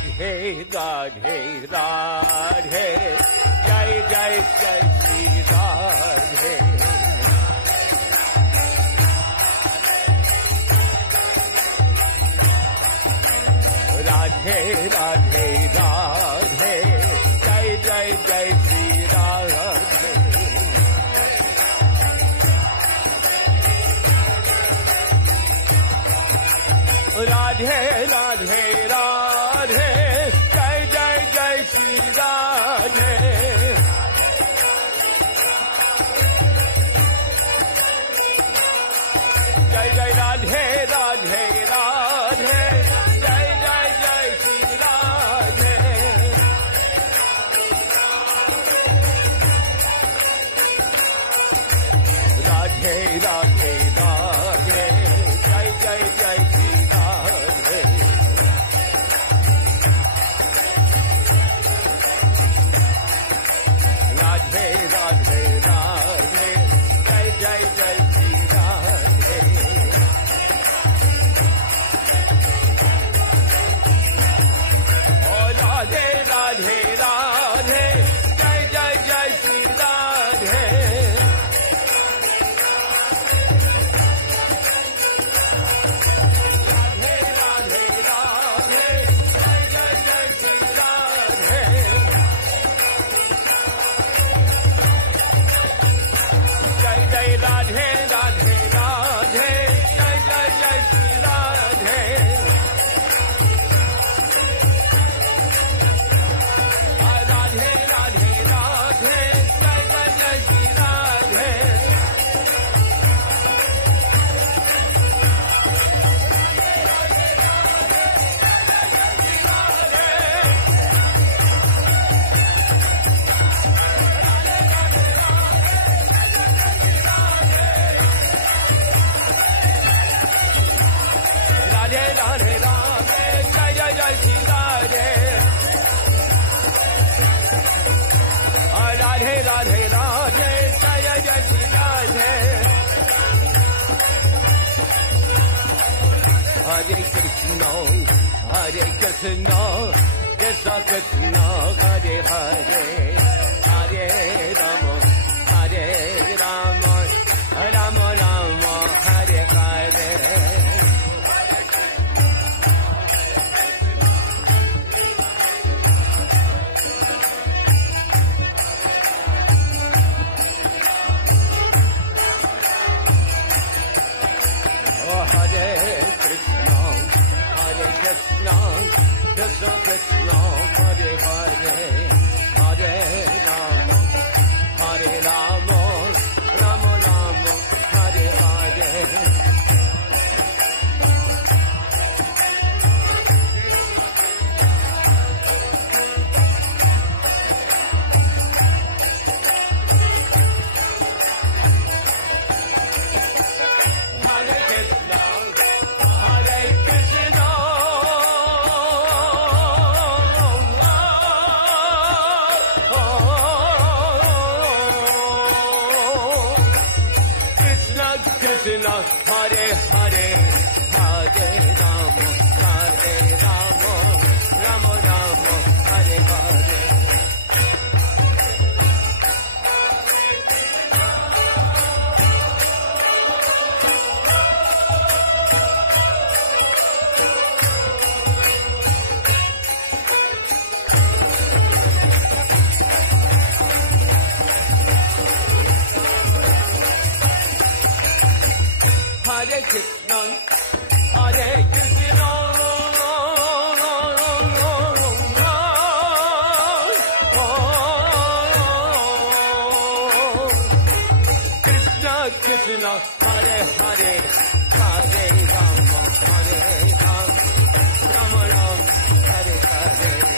Radhe Radhe Radhe Jai Jai Jai Shri Radhe Radhe Radhe Radhe Jai Jai Jai Shri Radhe Radhe Radhe Radhe Jai Jai Jai Shri Radhe Jai Jai Radhe Radhe Radhe Jai Jai Jai Shri Radhe Radhe Radhe Radhe Jai Jai Jai Shri Radhe Radhe Radhe Jai Jai Jai Shri Radhe Oh Radhe Radhe Radhe Jai Jai Jai Shri Radhe Radhe Radhe Radhe Jai Jai Jai Shri Radhe Jai Jai Radhe Radhe Radhe Jai Jai Jai Shri Radhe Radhe Radhe Radhe Jai Jai Jai Shri Radhe Radhe Radhe Radhe Jai Jai Jai Shri Radhe Radhe Radhe Radhe Jai Jai Jai Shri Radhe Hare Krishna Hare Krishna Krishna Krishna Hare Hare Hare Rama Hare Rama Rama Rama Hare Hare Hare Krishna Krishna Krishna Hare Hare Hare Rama Hare Rama Rama Rama Hare Hare Krishna Hare Hare Hare Rama Hare Rama Rama Rama Hare Hare Hare Krishna, Hare Krishna, Krishna Krishna, Hare Hare, Hare Rama, Hare Rama, Rama Rama, Hare Hare.